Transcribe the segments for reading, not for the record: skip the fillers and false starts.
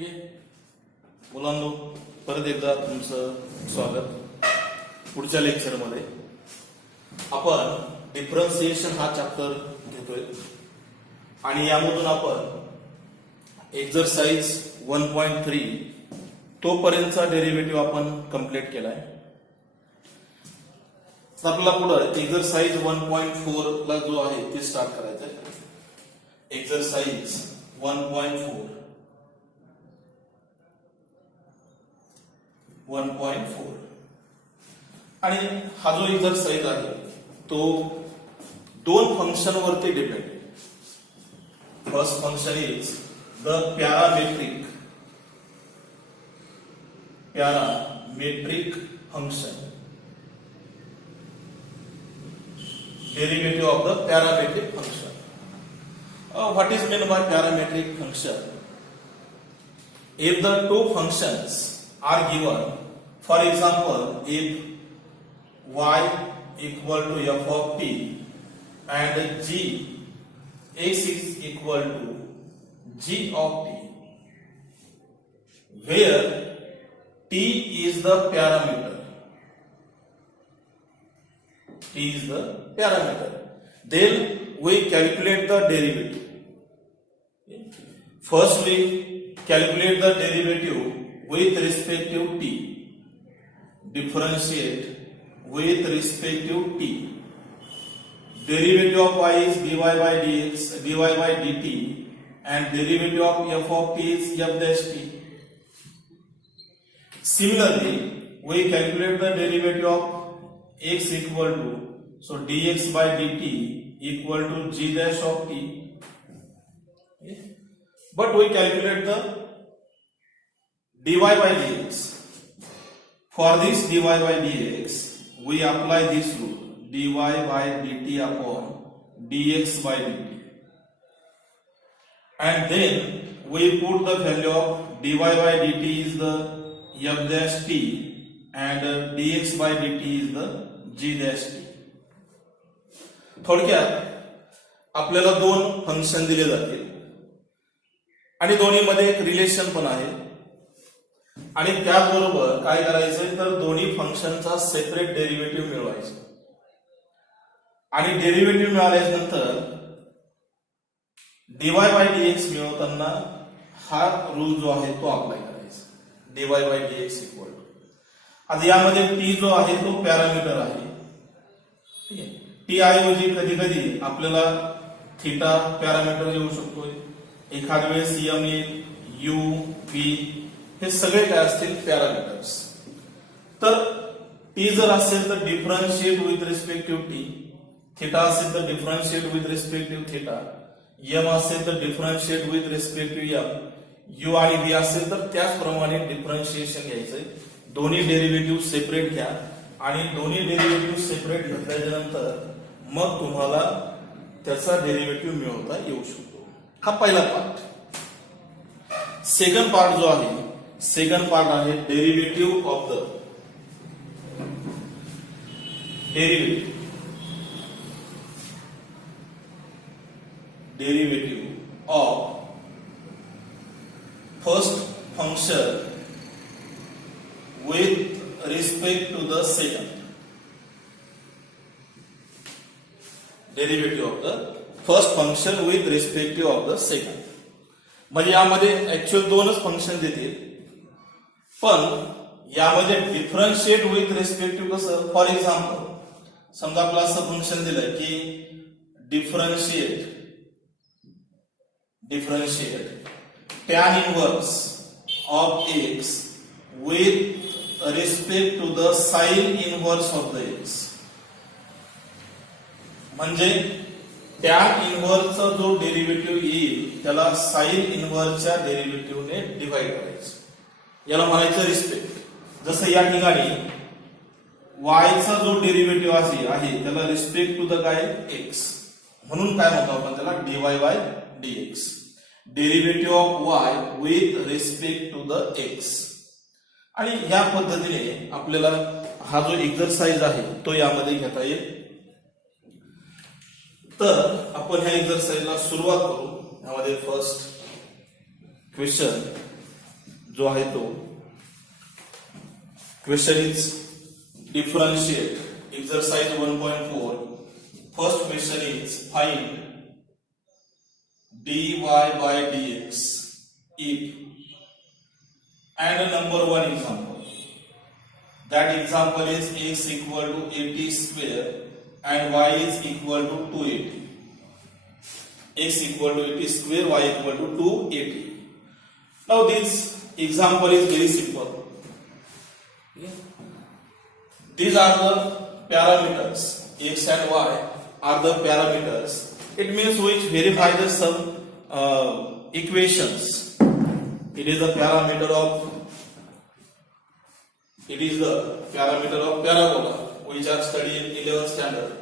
ठीक आहे मुलांनो, परत एकदा तुमचं स्वागत. पुढच्या लेक्चरमध्ये आपण डिफरन्सिएशन हा चॅप्टर घेतोय आणि यामधून आपण एक्सरसाइज 1.3 तोपर्यंतचा डेरिव्हेटिव्ह आपण कंप्लीट केलाय. आपल्याला पुढे एक्सरसाइज 1.4 ला जो आहे ते स्टार्ट करायचं आहे. एक्सरसाइज 1.4 आणि हा जो एक्सरसाइज आहे तो दोन फंक्शन वरती डिपेंड आहे. First function is the parametric function, derivative of the parametric function. What is meant by parametric function? If the two functions are given, for example, if y equal to f of t and g x is equal to g of t, where t is the parameter, then we calculate the derivative. First we calculate the derivative with respect to t, differentiate with respect to t. Derivative of y is dy by dt, and derivative of f of t is f dash t. Similarly, we calculate the derivative of x equal to, so dx by dt equal to g dash of t. But we calculate the dy by dx. For this dy by dx, we apply this rule, dy by dt upon dx by dt. And then we put the value of dy by dt is the f dash t and dx by dt is the g dash t. थोडक्यात आपल्याला दोन फंक्शन दिले जातील आणि दोन्हीमध्ये एक रिलेशन पण आहे आणि त्याचबरोबर काय करायचंय तर दोन्ही फंक्शनचा सेपरेट डेरिव्हेटिव्ह मिळवायचा आणि डेरिव्हेटिव्ह मिळाल्यानंतर dy by dx मिळवताना हा रूल जो आहे तो अप्लाय करायचा, dy by dx equal to. आता यामध्ये t जो आहे तो पॅरामीटर आहे. ठीक आहे, टी ऐवजी कधी कधी आपल्याला थीटा पॅरामीटर येऊ शकतोय, एखाद्या वेळेस एम येईल, यू व्ही, हे सगळे काय असतील पॅरामीटर्स. तर टी जर असेल तर differentiate with respect to t, theta असेल तर differentiate with respect to theta, m असेल तर differentiate with respect to m, u आणि व्ही असेल तर त्याचप्रमाणे डिफरन्शिएशन घ्यायचंय. दोन्ही डेरिव्हेटिव्ह सेपरेट घ्या आणि दोन्ही डेरिव्हेटिव्ह सेपरेट घेतल्याच्या नंतर मग तुम्हाला त्याचा डेरिव्हेटिव्ह मिळवता येऊ शकतो. हा पहिला पार्ट. सेकंड पार्ट जो आहे, सेकंड पार्ट आहे derivative of the derivative of first function with respect to the second. Derivative of the first function with respect to of the second. म्हणजे यामध्ये ऍक्च्युअल दोनच फंक्शन देतील पण यामध्ये डिफरन्शिएट विथ रिस्पेक्ट टू कसं. फॉर एक्झाम्पल समजा आपलं असं फंक्शन दिलंय की differentiate tan inverse of x with respect to the sine inverse of the x. म्हणजे टॅन इनवर्सचा जो डेरिव्हेटिव्ह येईल त्याला साइन इनवर्सच्या डेरिव्हेटिव्हने डिवाइड करायचं, याला म्हणायचं रिस्पेक्ट. जसं या ठिकाणी वायचा जो डेरिव्हेटिव्ह आहे त्याला रिस्पेक्ट टू द काय एक्स, म्हणून काय म्हणतो आपण त्याला dy by dx, derivative of y with respect to the x. आणि या पद्धतीने आपल्याला हा जो एक्सरसाइज आहे तो यामध्ये घेता येईल. तर आपण ह्या एक्सरसाइजला सुरुवात करू. यामध्ये फर्स्ट क्वेश्चन जो आहे तो question is differentiate exercise 1.4. First question is find dy by dx if and number one example. That example is x equal to 80 square and y is equal to 280. X equal to 80 square, y equal to 280. Now this example is very simple. These are the parameters. X and y are the parameters. It means which verify the some equations. It is the parameter of parabola, which are studied in 11th standard.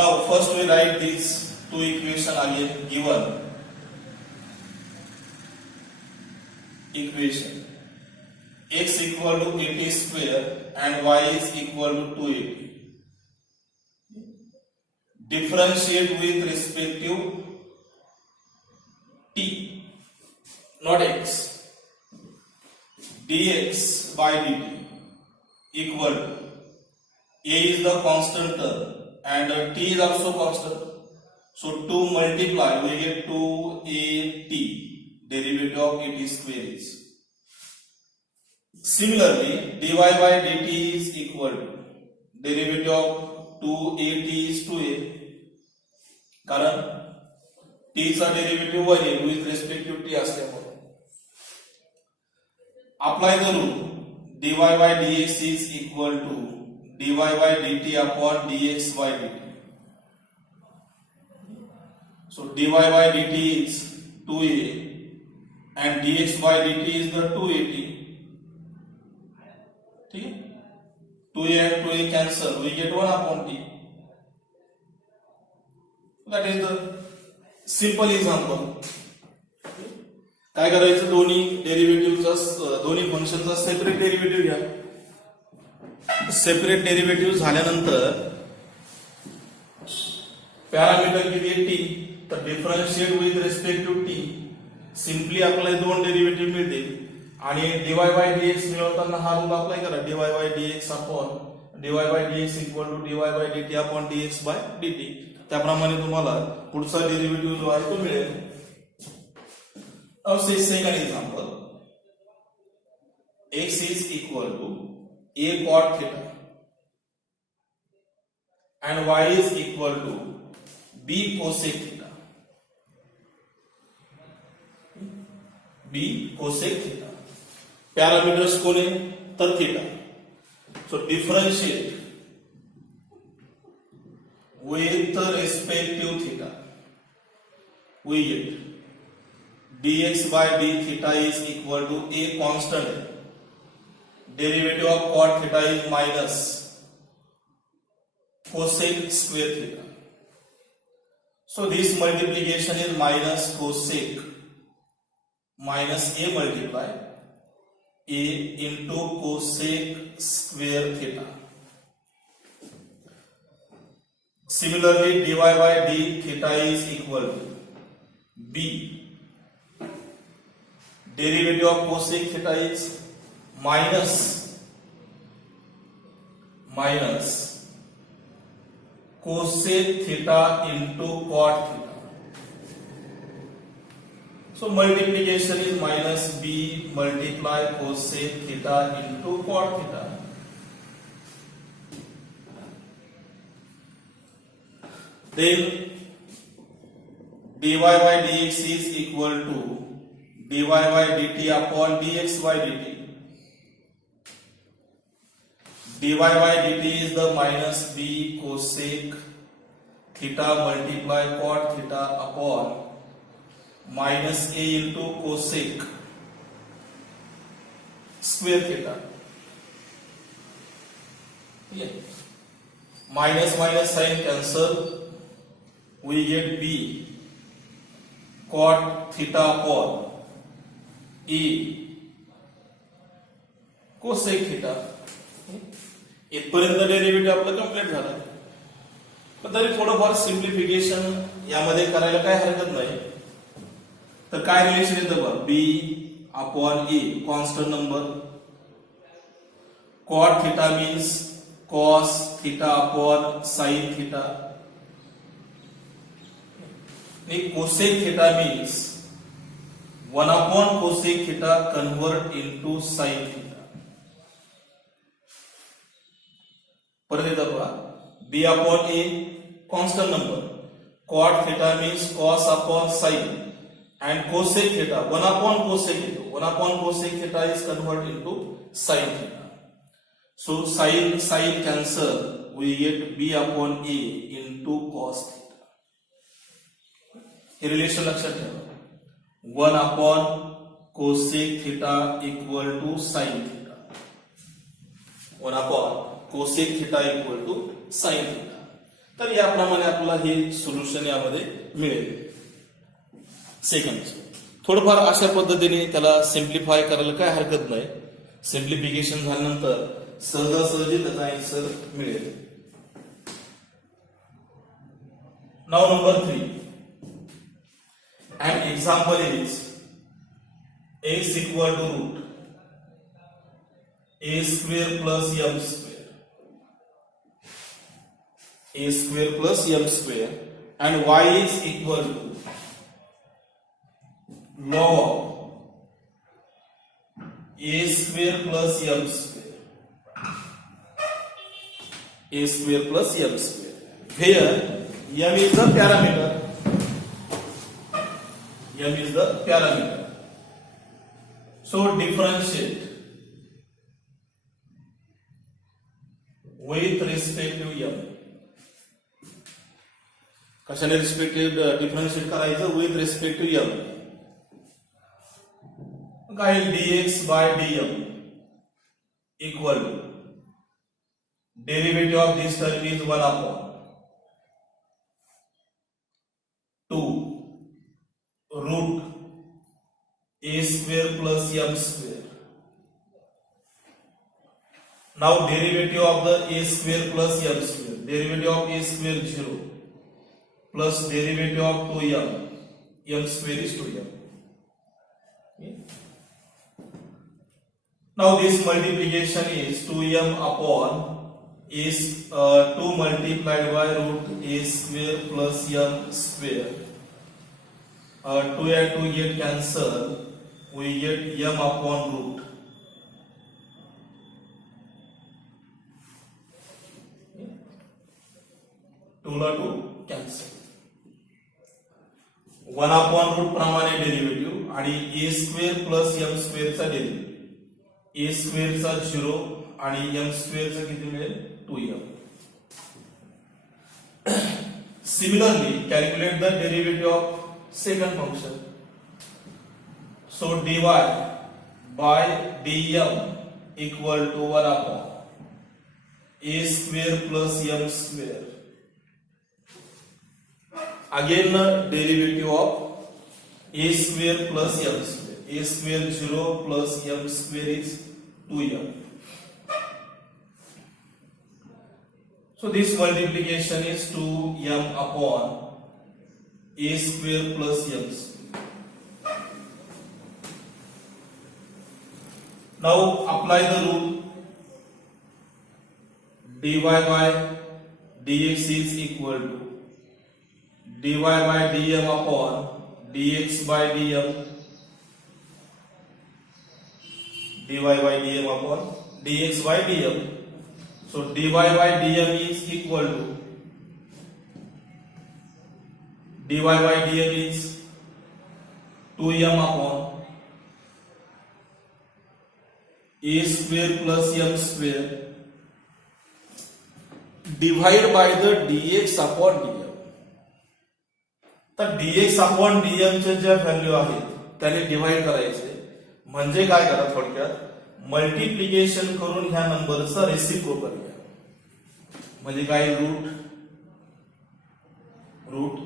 Now first we write these two equations again. Given equation x equal to 80 square and y is equal to 280. Differentiate with respect to t, not x. Dx by dt equal to a is the constant term and t is also constant. So 2 multiply, we get 2at. Derivative of 80 square is. Similarly, dy by dt is equal to derivative of 2at is 2a. कारण t चा डेरिव्हेटिव्ह 1 आहे with respect to t असल्यामुळे अप्लाय करू dy by dx is equal to dy by dt upon dx by dt. So dy by dt is 2a and dx by dt is the 280. ठीक है, 2a and 2a cancel, we get 1 upon t. That is the simple example. काय करायचं, दोन्ही डेरिव्हेटिव्हचा दोन्ही फंक्शनचा separate derivative घ्या. Separate derivative झाल्यानंतर पॅरामीटर किती आहे टी, तर differentiate with respect to t. Simply आपल्याला दोन डेरिव्हेटिव्ह मिळतील आणि dy बाय dx मिळवताना हा रूल अप्लाय करा. dy by dx upon dy by dx equal to dy by dt upon dx by dt. त्याप्रमाणे तुम्हाला पुढचा डेरिव्हेटिव्ह जो आहे तो मिळेल. Now say second example, x is equal to a cot theta and y is equal to b cosec theta. b cosec theta. Parameters कोण आहे, तर theta. So differentiate with respect to theta, we get dx by d theta is equal to a constant. Derivative of cot theta is minus cosec square theta. So this multiplication is minus cosec minus a multiply a into cosec square theta. Similarly, dy by d theta is equal to b. Derivative of cosec theta is minus cosec theta into cot theta. So multiplication is minus b multiply cosec theta into cot theta. Then dy by dx is equal to dy by dt upon dx by dt. dy by dt is the minus b cosec theta multiply cot theta upon minus a into cosec square theta. Yeah. Minus minus sign cancel, we get b cot theta upon e cosec theta. इथपर्यंत डेरिव्हेटिव्ह आपलं कंप्लीट झालं. पण तरी थोडंफार सिम्प्लिफिकेशन यामध्ये करायला काय हरकत नाही. तर काय रिलेशन येतं बघ, B upon a constant number. Cot theta means cos theta upon sin theta. Cosec theta means 1 upon cosec theta convert into sin theta. परत एकदा बघा, b upon a constant number. Cot theta means cos upon sin, and cosec theta 1 upon cosec theta. 1 upon cosec theta is converted into sin theta. So sin cancel, we get b upon a into cos theta. हे relation लक्षात ठेवा. 1 upon cosec theta equal to sin theta. 1 upon cosec theta equal to sin theta. तर याप्रमाणे आपल्याला हे सोल्युशन यामध्ये मिळेल. सेकंड थोडंफार अशा पद्धतीने त्याला सिम्प्लिफाय करायला काय हरकत नाही. सिम्प्लिफिकेशन झाल्यानंतर सहजासहजी त्याचा आन्सर मिळेल. नाव नंबर 3. An example is x equal to root a square plus m square, a square plus m square, and y is equal to log of a square plus m square, a square plus m square, where m is the parameter. M is the parameter. So differentiate with respect to m. कशाने respected differentiate करायचं? With respect to m. काय dx by dm equal to derivative of this term is 1 upon 2 root a square plus m square. Now derivative of the a square plus m square. Derivative of a square 0 plus derivative of 2m. M square is 2m. Okay. Now this multiplication is 2m upon is 2 multiplied by root a square plus m square. 2 and 2 get cancel, we get m upon root. Two La 2 cancel. 1 upon root प्रमाणे डेरिव्हेटिव्ह आणि a square plus m square चा derivative. a square चा 0 आणि m square चा किती मिळेल? 2m. Similarly, calculate the derivative of second function. So dy by dm equal to 1 upon a square plus m square. Again derivative of a square plus m square. A square 0 plus m square is 2m. So this multiplication is 2m upon a square plus m square. Now apply the rule. dy by dx is equal to dy by dm upon dx by dm. dy by dm upon dx by dm. So dy by dm is equal to dy by dm is 2m upon a square plus m square divided by the dx upon dm. तर dx upon dm चे ज्या व्हॅल्यू आहेत त्याने डिवाइड करायचे. म्हणजे काय करा, थोडक्यात मल्टिप्लिकेशन करून ह्या नंबरचा रेसिप्रोकल घ्या. म्हणजे काय, root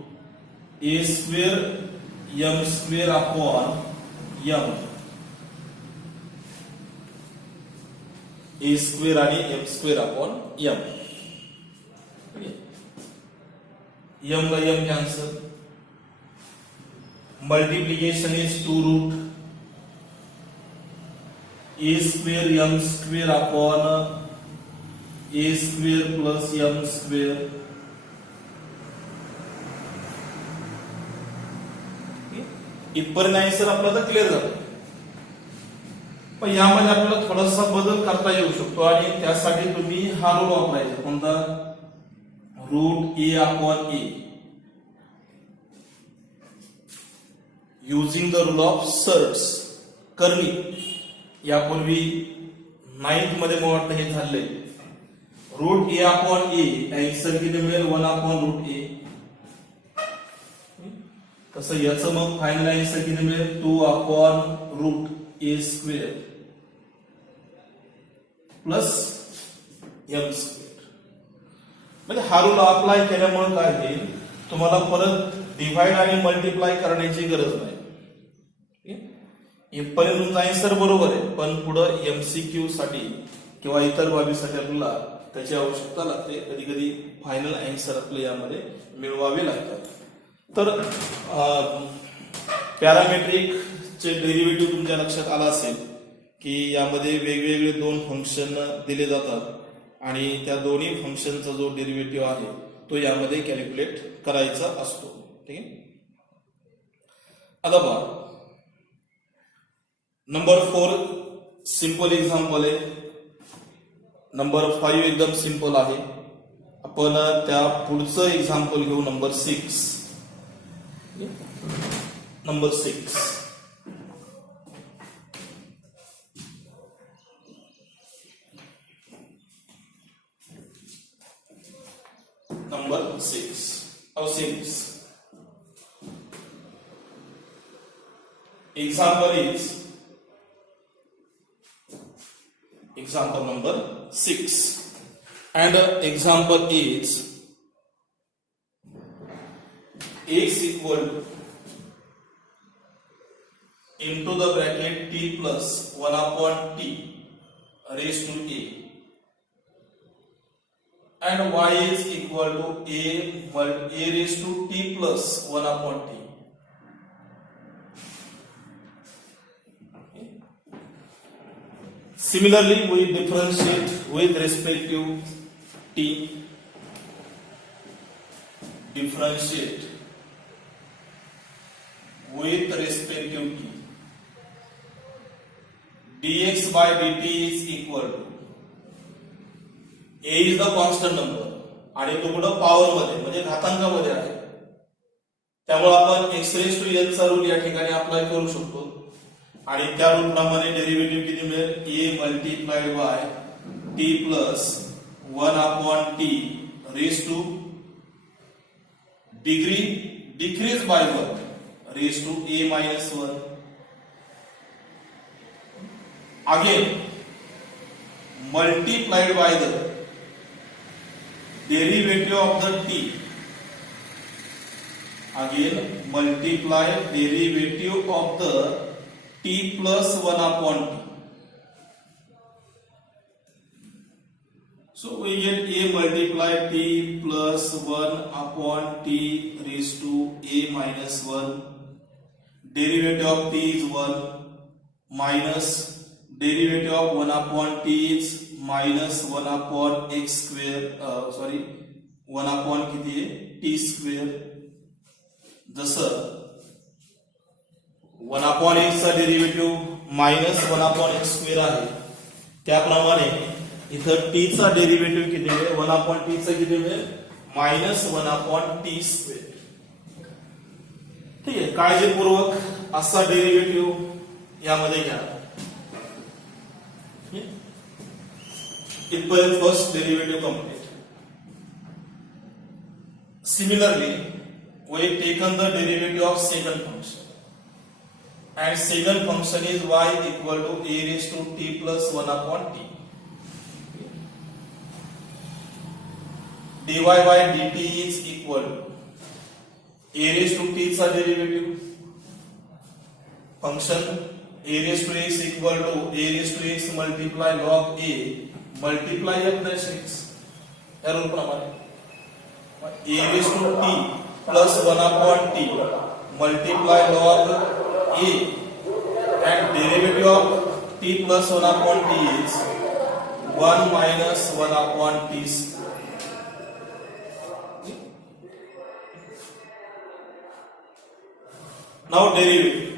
a square m square upon m. a square आणि m square upon m. m ला m cancel. Multiplication is 2 root a square m square upon a square plus m square इथपर्यंत आन्सर आपला तर क्लिअर झालं. पण यामध्ये आपल्याला थोडासा बदल करता येऊ शकतो आणि त्यासाठी तुम्ही हा रूल वापरायचा. कोणता? Root a upon a using the rule of surds. कर्णी यापूर्वी 9th मध्ये मला वाटतं हे झालंय. Root a upon a answer किती मिळेल? 1 अपॉन रूट ए. तसं याचं मग फायनल आन्सर किती मिळेल? 2 अपॉन रूट ए स्क्वेअर प्लस एम स्क्वेअर. म्हणजे हा रूल अप्लाय केल्यामुळे काय होईल? तुम्हाला परत डिव्हाइड आणि मल्टिप्लाय करण्याची गरज नाही. इथपर्यंत तुमचा आन्सर बरोबर आहे, पण पुढे एमसीक्यू साठी किंवा इतर बाबीसाठी आपल्याला त्याची आवश्यकता लागते. कधी कधी फायनल आन्सर आपल्याला यामध्ये मिळवावे लागतात. तर पॅरामेट्रिक चे डेरिव्हेटिव्ह तुमच्या लक्षात आला असेल की यामध्ये वेगवेगळे 2 फंक्शन दिले जातात आणि त्या दोन्ही फंक्शनचा जो डेरिव्हेटिव्ह आहे तो यामध्ये कॅल्क्युलेट करायचा असतो. ठीक आहे. आता पहा नंबर 4 सिंपल एक्झाम्पल आहे. नंबर 5 एकदम सिंपल आहे. आपण त्या पुढचं एक्झाम्पल घेऊ. नंबर 6. नंबर 6 number 6 or 6. Example number 6 and example is x equal to into the bracket t plus 1 upon t raised to a and y is equal to a raised to t plus 1 upon t. Similarly, we differentiate with respect to t. Differentiate with respect to t. dx by dt is equal to a is the constant number आणि तो कुठं पॉवर मध्ये म्हणजे घातांकामध्ये आहे. त्यामुळे आपण x raised to n चा रूल या ठिकाणी अप्लाय करू शकतो आणि त्या रूल प्रमाणे डेरिव्हेटिव्ह किती मिळेल? a multiplied by t plus 1 upon t raise to degree decrease by 1 raise to a minus 1. Again multiplied by the derivative of the t. Again multiply derivative of the t plus 1 upon t. So we get a multiply t plus 1 upon t raised to a minus 1. Derivative of t is 1 minus derivative of 1 upon t is minus 1 upon x square 1 upon किती आहे t square. जसं 1 upon x चा derivative minus 1 upon x square आहे त्याप्रमाणे इथं t चा डेरिव्हेटिव्ह किती आहे 1 upon t चा किती आहे मायनस 1 upon t स्क्वेअर. ठीक आहे. काळजीपूर्वक असा डेरिव्हेटिव्ह यामध्ये घ्या. इथपर्यंत first derivative complete. Similarly, we have taken the derivative of second function and second function is y equal to a raised to t plus 1 upon t. dy by dt is equal to a raised to t चा derivative function a raised to x equal to a raised to x multiply log a multiply f dash x. या रूल प्रमाणे a raised to t plus 1 upon t multiply log a and derivative of t plus 1 upon t is 1 minus 1 upon t square. Now derivative.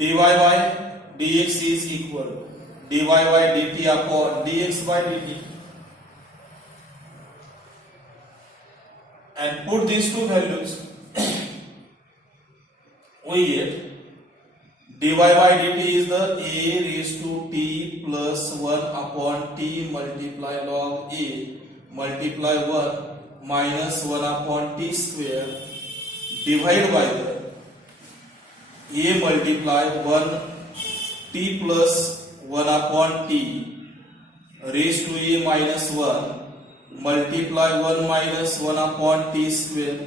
dy by dx is equal dy by dt upon dx by dt, and put these two values, we get dy by dt is the a raised to t plus 1 upon t multiply log a multiply 1 minus 1 upon t square divided by the a multiply 1 t plus 1 upon t raised to a minus 1 multiply 1 minus 1 upon t square.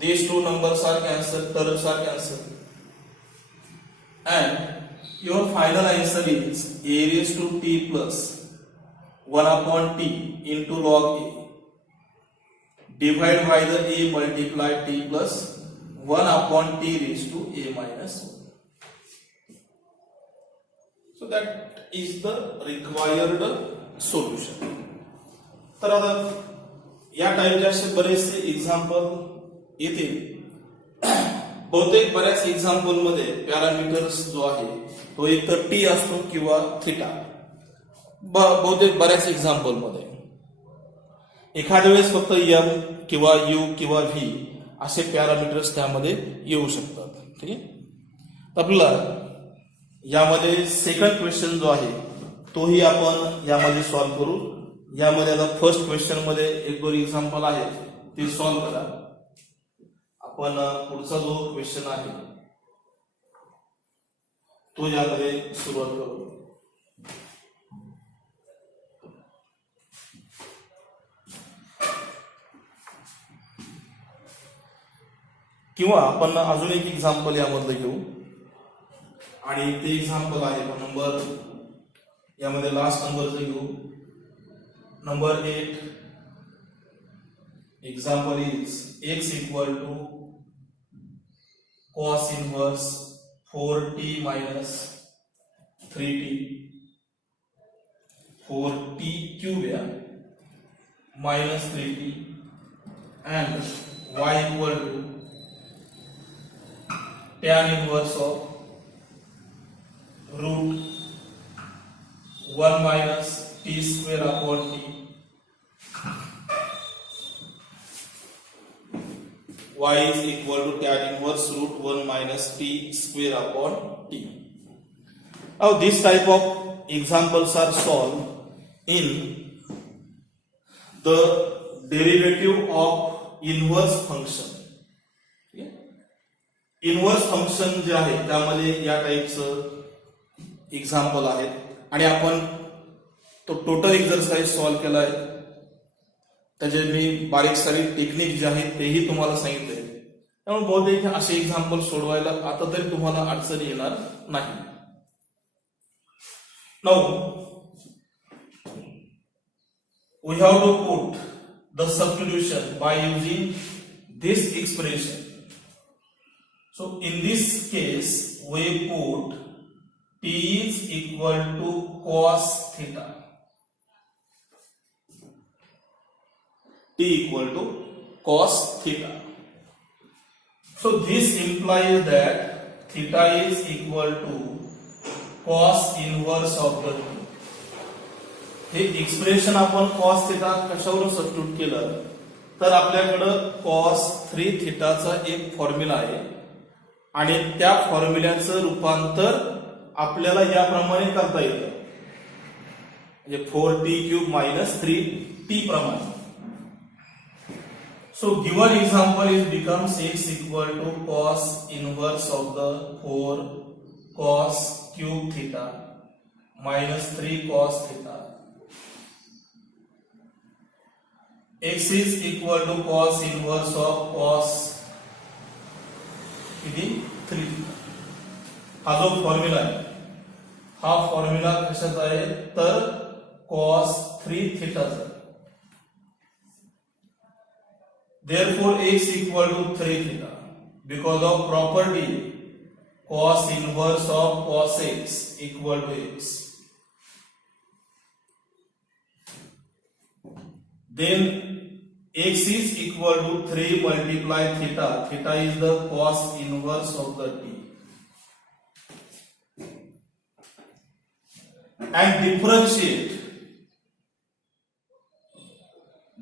These two numbers are cancelled, terms are cancelled, and your final answer is a raised to t plus 1 upon t into log a divided by the a multiply t plus 1 upon t raised to a minus 1. So that is the required solution. तर आता या टाइपचे असे बरेचसे एक्झाम्पल येतील. बहुतेक बऱ्याच एक्झाम्पल मध्ये पॅरामीटर्स जो आहे तो एक तर टी असतो किंवा थिटा. बहुतेक बऱ्याच एक्झाम्पल मध्ये एखाद्या वेळेस फक्त एम किंवा यू किंवा व्ही असे पॅरामीटर्स त्यामध्ये येऊ शकतात. ठीक आहे. आपल्याला यामध्ये सेकंड क्वेश्चन जो आहे तोही आपण यामध्ये सॉल्व्ह करू. यामध्ये आता फर्स्ट क्वेश्चन मध्ये एक दोन एक्झाम्पल आहेत ते सॉल्व्ह करा. आपण पुढचा जो क्वेश्चन आहे तो यामध्ये सुरुवात करू. किंवा आपण अजून एक एक्झाम्पल यामधलं घेऊ आणि ते एक्झाम्पल आहे नंबर यामध्ये लास्ट नंबरचं घेऊ. नंबर 8 example is x equal to cos inverse 4t minus 3t 4t cube minus 3t and y equal to tan inverse of root 1 minus t square upon t. Y is equal to tan inverse root 1 minus t square upon t. Now this type of examples are solved in the derivative of inverse function. Inverse function जे आहे त्यामध्ये या टाइपचं एक्झाम्पल आहेत आणि आपण तो total exercise solve केला आहे. त्याचे मी बारीक सारीक टेक्निक जे आहेत तेही तुम्हाला सांगितले. त्यामुळे बहुतेक असे एक्झाम्पल सोडवायला आता तरी तुम्हाला अडचण येणार नाही. Now we have to put the substitution by using this expression. So in this case we put t is equal to cos theta. T equal to cos theta. So this implies that theta is equal to cos inverse of the t. हे expression आपण cos theta कशावरून substitute केलं तर आपल्याकडं cos 3 थीटाचा एक फॉर्म्युला आहे आणि त्या फॉर्म्युल्याचं रूपांतर आपल्याला याप्रमाणे करता येतं म्हणजे 4t क्यूब मायनस 3t प्रमाणे. So given example is becomes x equal to cos inverse of the 4 cos cube theta minus 3 cos theta. X is equal to cos inverse of cos 3. हा जो फॉर्म्युला आहे हा फॉर्म्युला कशाचा आहे तर cos 3 theta झालं. Therefore x equal to 3 theta because of property cos inverse of cos x equal to x. Then x is equal to 3 multiply theta. Theta is the cos inverse of the t. And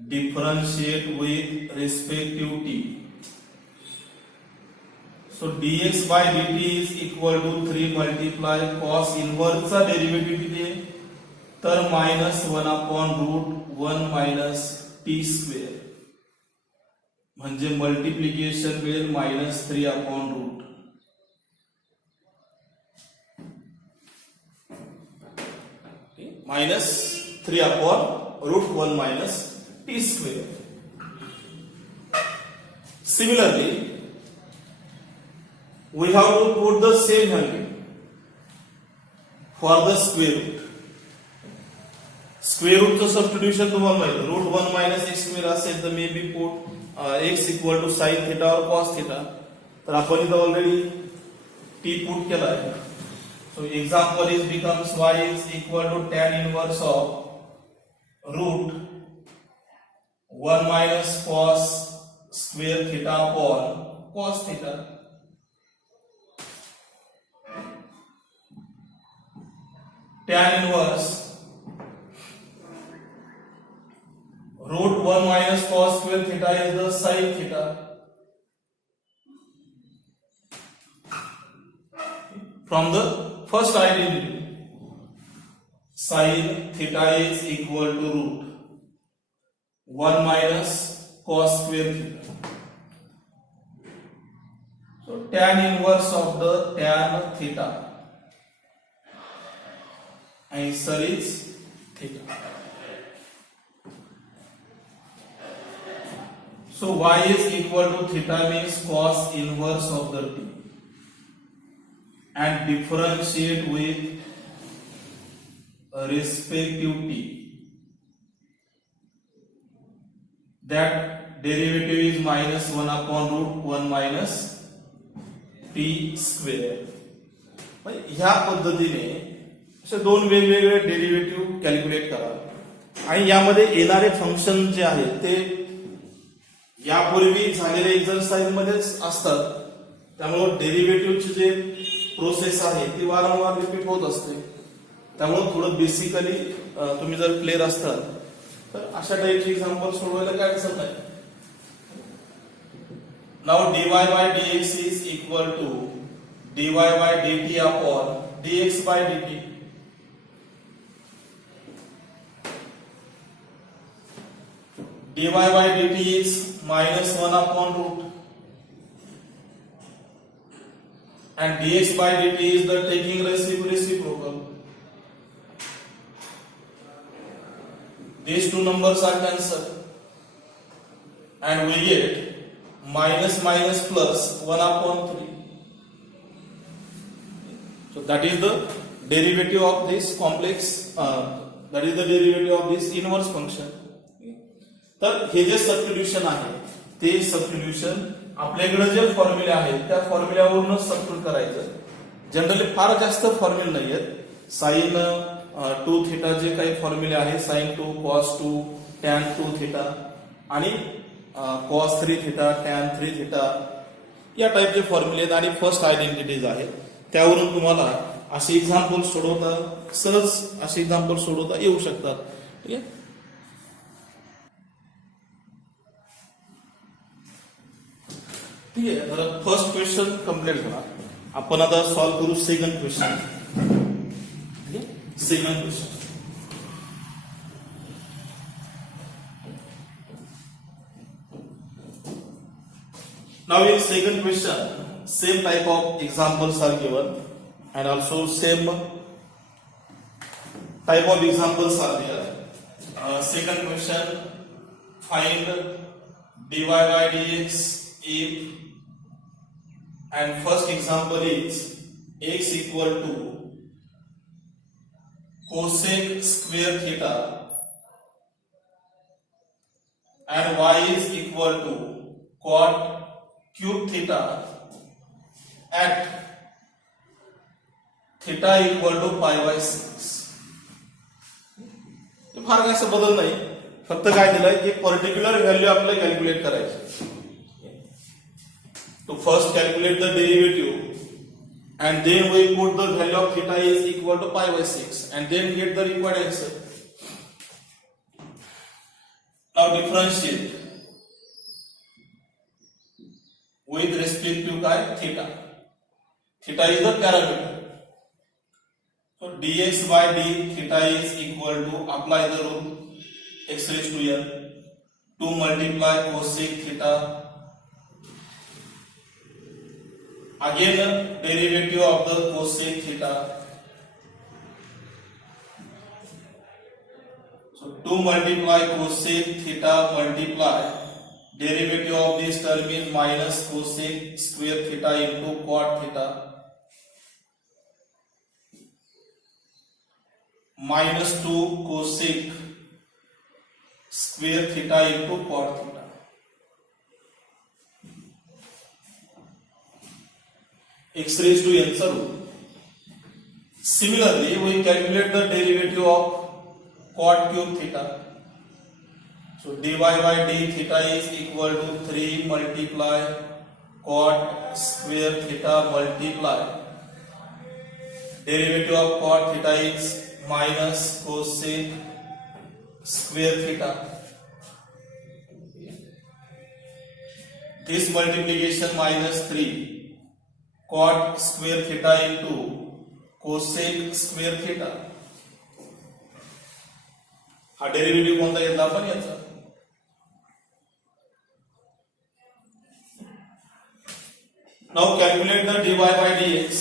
differentiate with respective t. So dx by dt is equal to 3 multiply cos inverse चा डेरिव्हेटिव्ह किती आहे तर -1/√1 minus t square म्हणजे मल्टिप्लिकेशन मिळेल -3/√. -3/√1 minus t square. Similarly, we have to put the same value for the square root. Square root चं substitution तुम्हाला माहिती आहे √1 minus x square असेल तर may be put x equal to sin theta or cos theta. तर आपण इथं already t put केला आहे. So example is becomes y is equal to tan inverse of √1 minus cos square theta upon cos theta. Tan inverse √1 minus cos square theta is the sin theta. From the first identity, sin theta is equal to √1 minus cos square theta. So tan inverse of the tan theta. Answer is theta. So y is equal to theta means cos inverse of the t. And differentiate with respective t. That derivative is -1/√1 minus t square. ह्या पद्धतीने असे दोन वेगवेगळे derivative calculate करा आणि यामध्ये येणारे फंक्शन जे आहे ते यापूर्वी झालेल्या एक्झरसाइज मध्येच असतात. त्यामुळे डेरिव्हेटिव्हची जे प्रोसेस आहे ती वारंवार रिपीट होत असते. त्यामुळे थोडं बेसिकली तुम्ही जर क्लिअर असतात तर अशा टाईपचे एक्झाम्पल सोडवायला काय अडचण नाही. Now dy by dx is equal to dy by dt upon dx by dt. dy by dt is -1/√. And dx by dt is the taking reciprocal. These two numbers are cancelled and we get minus plus 1/3. So that is the derivative of this complex, that is the derivative of this inverse function. तर हे जे सबस्टिट्यूशन आहे ते सबस्टिट्यूशन आपल्याकडे जे फॉर्म्युले आहेत त्या फॉर्म्युल्यावरूनच सबस्टिट्यूट करायचं. जनरली फार जास्त फॉर्म्युले नाहीयेत. साइन 2 थीटा जे काही फॉर्म्युले आहेत sin 2 cos 2 tan 2 थीटा आणि cos 3 थीटा tan 3 थीटा या टाईपचे फॉर्म्युले आहेत आणि फर्स्ट आयडेंटिटीज आहेत. त्यावरून तुम्हाला असे एक्झाम्पल सोडवता सहज असे एक्झाम्पल सोडवता येऊ शकतात. ठीक आहे. ठीक आहे. तर फर्स्ट क्वेश्चन कंप्लीट झाला. आपण आता सॉल्व्ह करू second question. Second question. Now in second question, same type of examples are given and also same type of examples are there. Second question, find dy by dx if, and first example is x equal to cosec square theta and y is equal to cot cube theta at theta equal to pi by 6. फार काय असं बदल नाही, फक्त काय दिलंय की particular value आपल्याला कॅल्क्युलेट करायची. To first calculate the derivative and then we put the value of theta is equal to pi by 6 and then get the required answer. Now differentiate with respect to theta. Theta is the parameter. So dx by d theta is equal to, apply the rule, x raised to n, 2 multiply cosec theta. Again derivative of the cosec theta. So 2 multiply cosec theta multiply derivative of this term is minus cosec square theta into cot theta minus 2 cosec square theta into cot theta. X raised to n rule. Similarly, we calculate the derivative of cot cube theta. So dy by d theta is equal to 3 multiply cot square theta multiply derivative of cot theta is minus cosec square theta. This multiplication minus 3 cot square theta into cosec square theta. हा डेरिव्हेटिव्ह कोणता घेतला आपण याचा. Now calculate the dy by dx.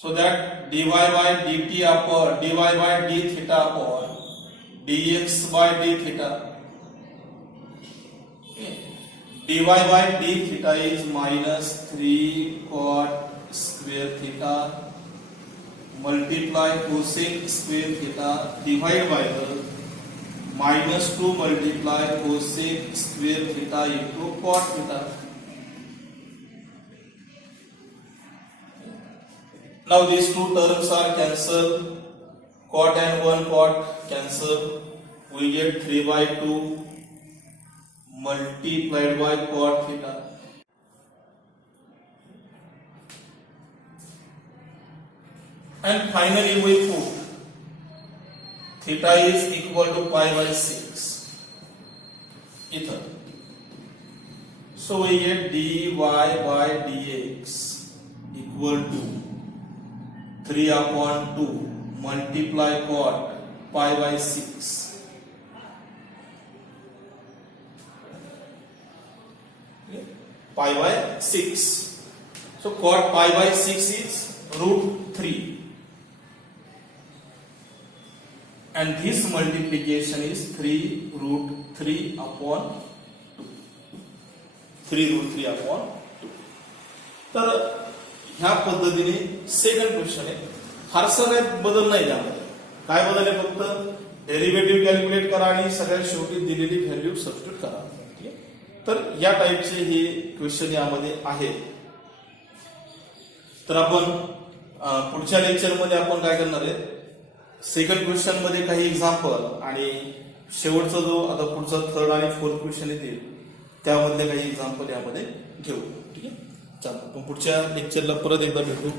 So that dy by dt upon dy by d theta upon dx by d theta. Dy by d theta is minus 3 cot square theta multiply cosec square theta divided by the minus 2 multiply cosec square theta into cot theta. Now these two terms are cancelled. Cot and 1 cot cancel. We get 3 by 2 multiplied by cot theta. And finally we put theta is equal to pi by 6 ether. So we get dy by dx equal to 3 upon 2 multiply cot pi by 6 pi by 6. So cot pi by 6 is root 3 and this multiplication is 3 root 3 upon 2. 3 root 3 upon 2. तर ह्या पद्धतीने second question आहे. फारसा काही बदल नाही त्यामध्ये. काय बदल आहे, फक्त डेरिव्हेटिव्ह कॅल्क्युलेट करा आणि सगळ्यात शेवटी दिलेली व्हॅल्यू सबस्टिट्यूट करा. तर या टाईपचे हे क्वेश्चन यामध्ये आहेत. तर आपण पुढच्या लेक्चरमध्ये आपण काय करणार आहे, सेकंड क्वेश्चन मध्ये काही एक्झाम्पल आणि शेवटचा जो आता पुढचा थर्ड आणि फोर्थ क्वेश्चन येतील त्यामधले काही एक्झाम्पल यामध्ये घेऊ. ठीक आहे, चालतं. आपण पुढच्या लेक्चरला परत एकदा भेटू.